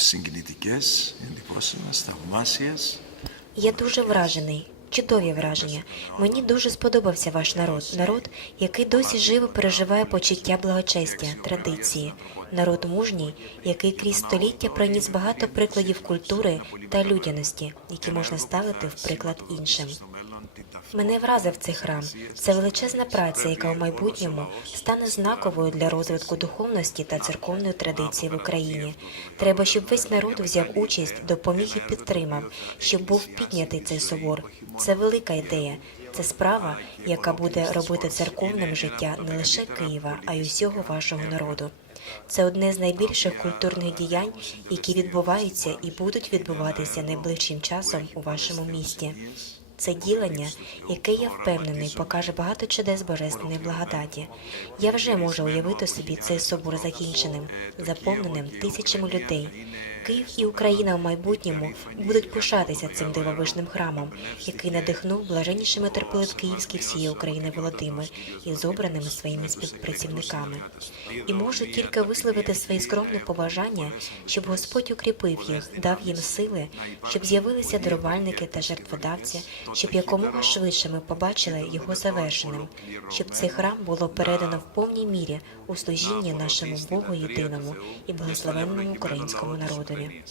συγκινητικές, εντυπώσιμες, θαυμάσιες. Я дуже вражений. Чудові враження. Мені дуже сподобався ваш народ. Народ, який досі живо переживає почуття благочестя, традиції. Народ мужній, який крізь століття проніс багато прикладів культури та людяності, які можна ставити в приклад іншим. Мене вразив цей храм. Це величезна праця, яка в майбутньому стане знаковою для розвитку духовності та церковної традиції в Україні. Треба, щоб весь народ взяв участь, допоміг і підтримав, щоб був піднятий цей собор. Це велика ідея. Це справа, яка буде робити церковним життя не лише Києва, а й усього вашого народу. Це одне з найбільших культурних діянь, які відбуваються і будуть відбуватися найближчим часом у вашому місті. Це ділення, яке я впевнений, покаже багато чудес божественної благодаті. Я вже можу уявити собі цей собор закінченим, заповненим тисячами людей. Київ і Україна в майбутньому будуть пишатися цим дивовижним храмом, який надихнув блаженніший митрополит Київський всієї України Володимир із обраними своїми співпрацівниками. І можу тільки висловити свої скромні побажання, щоб Господь укріпив їх, дав їм сили, щоб з'явилися дарувальники та жертводавці, щоб якомога швидше ми побачили його завершеним, щоб цей храм було передано в повній мірі у служіння нашому Богу єдиному і благословенному українському народові.